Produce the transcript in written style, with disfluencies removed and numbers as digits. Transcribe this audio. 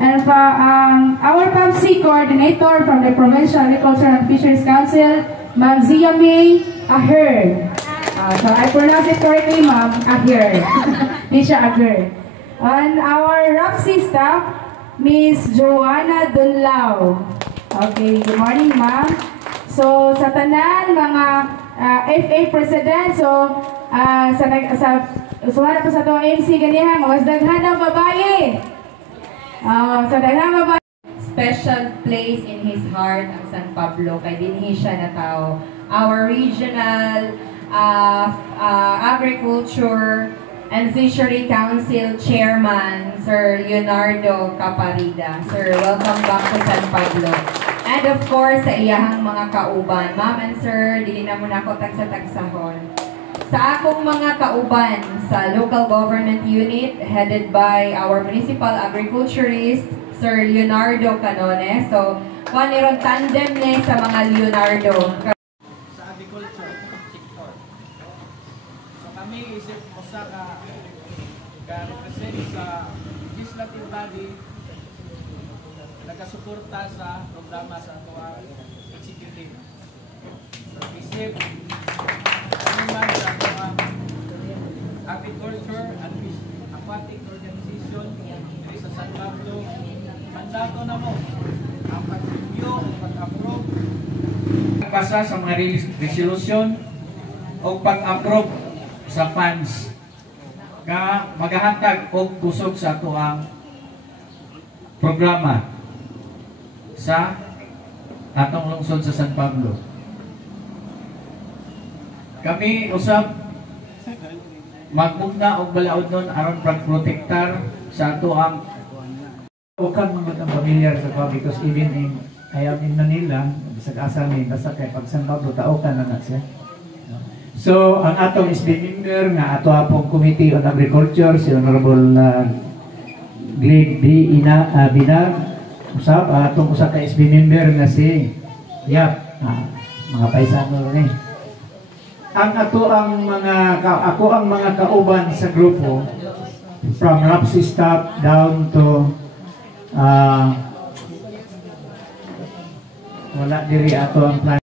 And our PAMC coordinator from the Provincial Agriculture and Fisheries Council, Ma'am Zia May Aher. So I pronounce it correctly, Ma'am, Aher. Tisha Aher. And our RAPSI staff, Miss Joanna Dunlao. Okay, good morning, Ma'am. So sa tanan, mga FA President, so suwala po sa to MC ganihan, mas daghan ang babae. Sa daghang babae. Special place in his heart ang San Pablo, kay dinhi siya na tao. Our regional Agriculture and Fishery Council Chairman, Sir Leonardo Caparida. Sir, welcome back to San Pablo. And of course, sa iyahang mga kauban. Ma'am and sir, dili na muna ako tagsa-tagsahon. Sa akong mga kauban sa local government unit headed by our municipal agriculturist, Sir Leonardo Canones. So, kaniron tandem ni sa mga Leonardo. Sa agriculture sector. So kami isip ko sa ka-represent sa legislative body nagasuporta sa programa sa atuang executive. So isip naman sa atuang agriculture and aquatic organization dito sa San Pablo, mandato na mo ang pag-review o pag-approve, pagbasa sa mga resolution o pag-approve sa funds nga maghahatag og kusog sa atuang programa sa atong lungsod sa San Pablo. Kami usab magmugna og balaod nun aron pag-protektar sa atuang ukan mga pamilyar sa ko because even in I am in Manila, sa asa ni basta kay pag San Pablo taukan na siya. So ang atong SB member nga ato apong Committee on Agriculture si Honorable Greg D. Binag usab atong usa ka SB member nga si Yap mga paisano ni. Ang ato ang ako ang mga kauban sa grupo from RAPSI staff down to wala diri ato ang plan